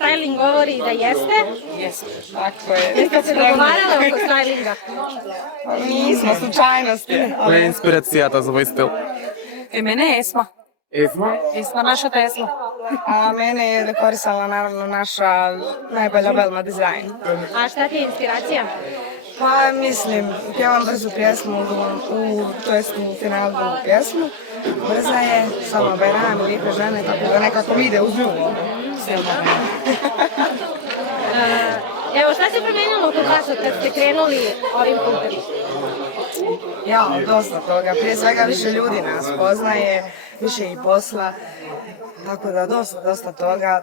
styling govori da jeste? Jesmo, tako je. Jeste se dogovarali oko stylinga? Nismo, slučajnosti. Која е инспирацијата за овој стил? Mene je Esma. Esma? Esma, naša Tesla. A mene je dekorisala naravno naša najbolja Velma dizajn. A šta ti je inspiracija? Pa mislim, pjevam brzu pjesmu, to jest u finalu pjesmu. Brza je, samo Bajram, lijepe žene, tako da nekako ide uz nju. Evo, šta se promijenilo kod vas od kad ste krenuli ovim putem? Ja, dosta toga. Prije svega više ljudi nas poznaje, više i posla. Tako da dosta toga.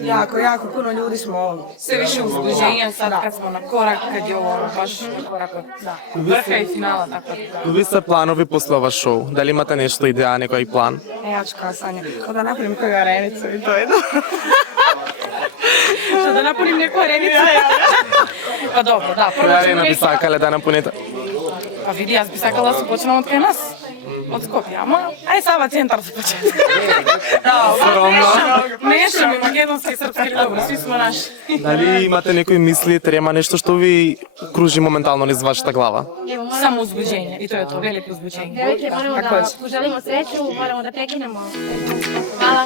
Jako puno ljudi smo ovdje. Sve više uzbuđenja sad kad smo na korak, kad je ovo baš na korak od vrha i finala. Кои се планови после ова шоу? Дали имате нешто идеја, некој план? Ja ću kao Sanja, kao da napravim koju arenicu i to je Što da napunim neku arenicu? Pa dobro, da. Која арена би сакале да напуните? Pa vidi, jaz bi sakala da se počnemo od kaj nas. Od Skopja, aj Sava centar se početi. Mešam i makedonski i srpski, dobro, svi smo naši. Дали имате некои мисли, трема, нешто што ви кружи моментално низ вашата глава? Samo uzbuđenje i to je to, veliko uzbuđenje. Velike, moramo da poželimo sreću, moramo da prekinemo. Hvala.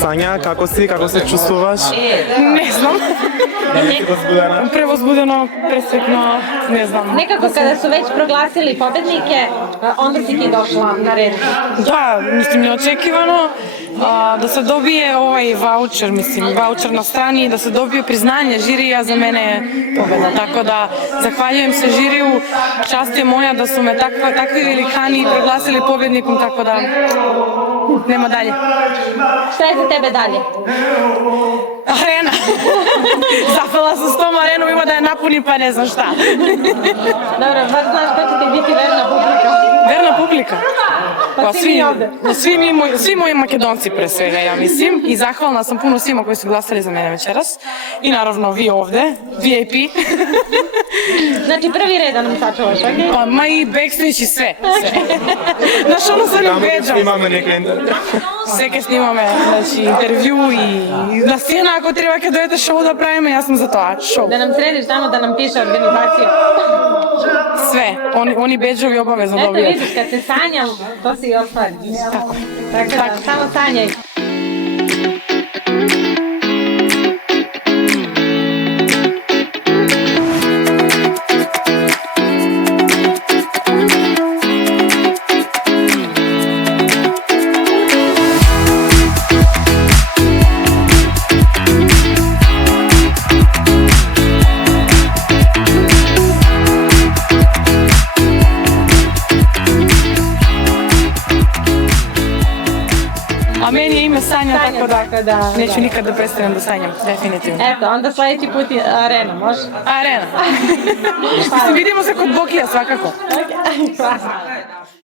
Сања, како си? Како се чувствуваш? Ne znam. Prevozbudeno, presretno, ne znam. Nekako kada su već proglasili pobednike, onda si ti došla na red. Da, mislim, neočekivano da se dobije ovaj voucher, voucher na strani, da se dobije priznanje žirija, za mene je pobeda. Tako da, zahvaljujem se žiriju, čast je moja da su me takvi velikani proglasili pobednikom, tako da nema dalje. Šta je za tebe dalje? Arena. Zapala sam s tom arenom, ima da je napunim pa ne znam šta. Dobro, bar znaš ko će ti biti verna publika. Verna publika? Pa svi mi ovde. Svi moji Makedonci pre svega, ja mislim. I zahvalna sam puno svima koji su glasali za mene večeras. I naravno vi ovde, VIP. Znači prvi red da nam sačuvaš, okej? Pa ma i backstage i sve. Znaš ono sa njim beđam. Имаме нека интервју. Всеки снимаме, значи, интервју и на сцена ако треба ќе дојдете шоу да правиме, јас сум за тоа, шоу. Da nam središ tamo da nam piše organizaciju. Sve, oni beđovi obavezno Eto dobijate. vidiš, kad se sanjam, to si i ostvari. Tako da, samo sanjaj. A meni je ime Sanja, Sanja, tako da neću nikad da prestanem da sanjam, definitivno. Eto, onda sljedeći put je arena, može? Arena. Vidimo se kod Bokija svakako. Hvala.